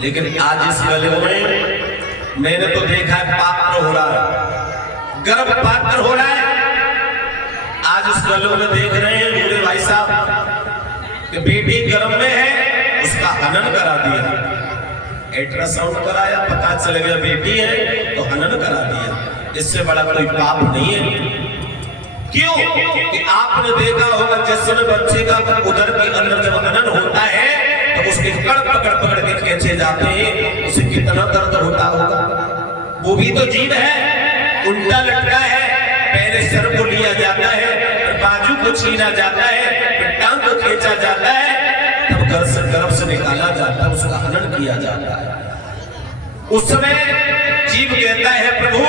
लेकिन आज इस गले में मैंने तो देखा है पात्र हो रहा है, गर्भ पात्र हो रहा है। आज इस गले में देख रहे हैं बूढ़े भाई साहब कि बेटी गर्भ में है, उसका हनन करा दिया, अल्ट्रासाउंड कराया, पता चल गया बेटी है तो हनन करा दिया। इससे बड़ा कोई पाप नहीं है। क्यों कि आपने देखा होगा जिस समय बच्चे का उदर के अंदर जब हनन होता है तो उसके कड़ पकड़ के खींचे जाते हैं, उसे कितना दर्द होता होगा। वो भी तो जीव है, उल्टा लटका है, पहले सर को लिया जाता है, बाजू को छीना जाता है, टांग को खींचा जाता है, तब गर्भ से निकाला जाता है, उसका हनन किया जाता है। उस समय जीव कहता है प्रभु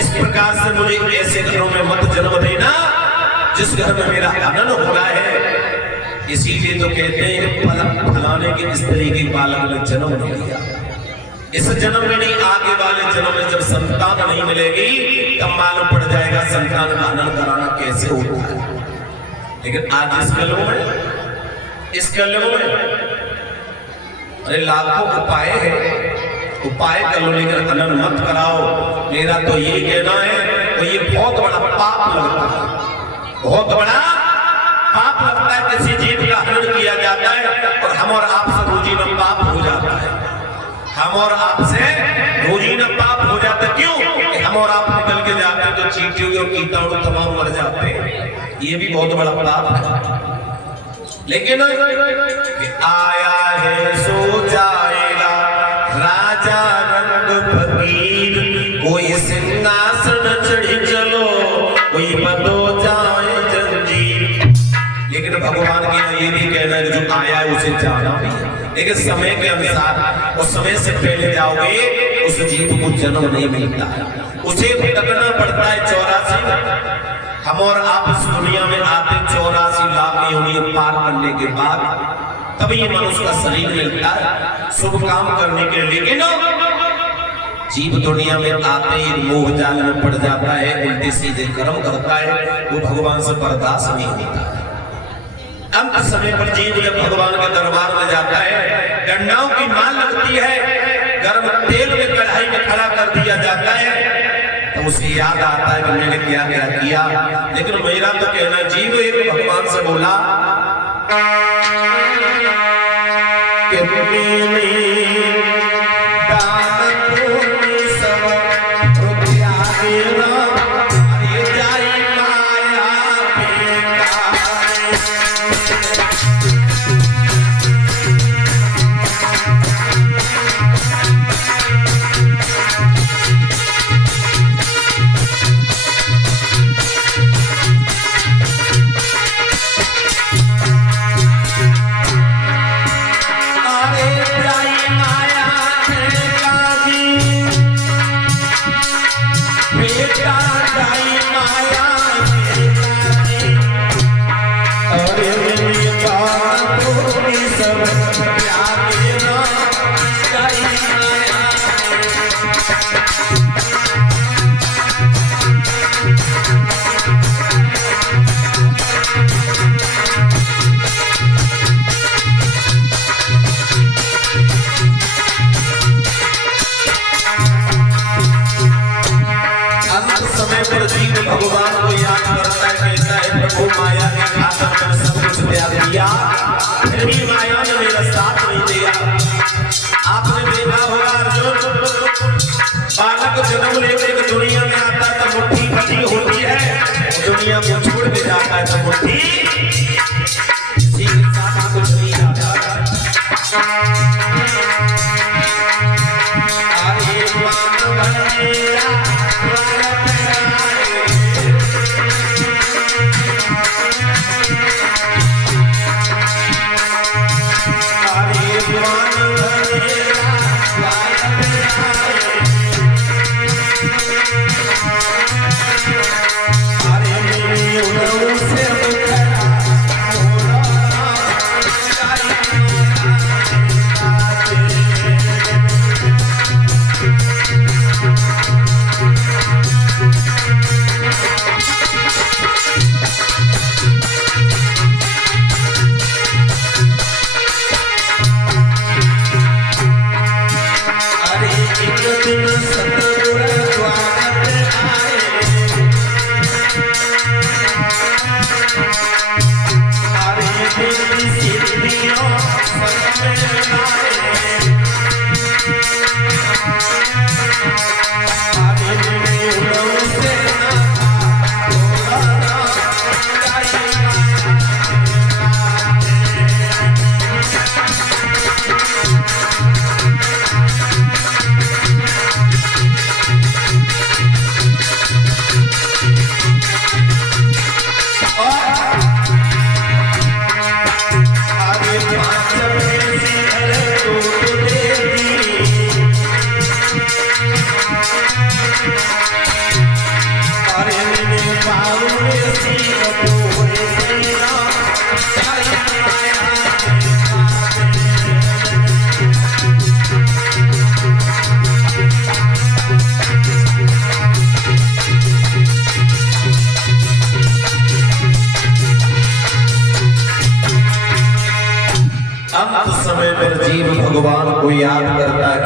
इस प्रकार से मुझे ऐसे घरों में मत जन्म देना जिस घर में मेरा हनन हो रहा है। इसीलिए तो कहते हैं फलाने की स्त्री की बालक ने जन्म नहीं लिया, इस जन्म में नहीं आगे वाले जन्म में जब संतान नहीं मिलेगी तब मालूम पड़ जाएगा संतान का हनन कराना कैसे होता है। लेकिन आज इस कलम में अरे लाखों उपाय है, उपाय कर लो लेकिन हनन मत कराओ। मेरा तो ये कहना है, तो ये बहुत बड़ा पाप लगता है, बहुत बड़ा पाप लगता है किसी जीव का हनन किया जाता है और हम और आपसे रोजी न पाप हो जाता है, हम और आपसे रोजी न पाप हो जाता है। क्यों कि हम और आप निकल के जाते हैं तो चींटी और कीटाणु तमाम मर जाते हैं, ये भी बहुत बड़ा पाप है। लेकिन आया है सो जाएगा राजा रंग फकीर, कोई सिंहासन चढ़ी चलो, कोई बदो जाए जंजीर। लेकिन भगवान के ये भी कहना है जो आया है उसे जाना भी है, लेकिन समय के अनुसार, उस समय से पहले जाओगे उस जीव को जन्म नहीं मिलता है, उसे भटकना पड़ता है 84। हम और आप इस दुनिया में आते 84 लाख योनियां पार करने के बाद तब ये मनुष्य का शरीर मिलता है शुभ काम करने के लिए। लेकिन जीव दुनिया में आते ही मोह जाल में पड़ जाता है, उल्टे सीधे कर्म करता है, वो भगवान से बर्दाश्त नहीं होता है। अंत समय पर जीव जब भगवान के दरबार में जाता है, डंडाओं की मार लगती है, गर्म तेल में कढ़ाई में खड़ा कर दिया जाता है, तो उसे याद आता है कि मैंने क्या क्या किया। लेकिन मेरा तो कहना जीव एक भगवान से बोला भगवान को याद करता है, कहता है प्रभु माया के खातिर मैंने सब कुछ त्याग दिया, फिर भी माया ने मेरा साथ नहीं दिया। आपने देखा होगा अर्जुन बालक जन्म लेकर दुनिया में आता है तो मुट्ठी फटी होती है, दुनिया को छोड़ के जाता है तो मुट्ठी किसी के साथ कुछ नहीं आता। एक दिन सतगुरु द्वार आए, अरे मेरी सिद्धियों सब में लाए, अरे मेरे उड़ों से अंत समय पर जीव भगवान को याद करता है।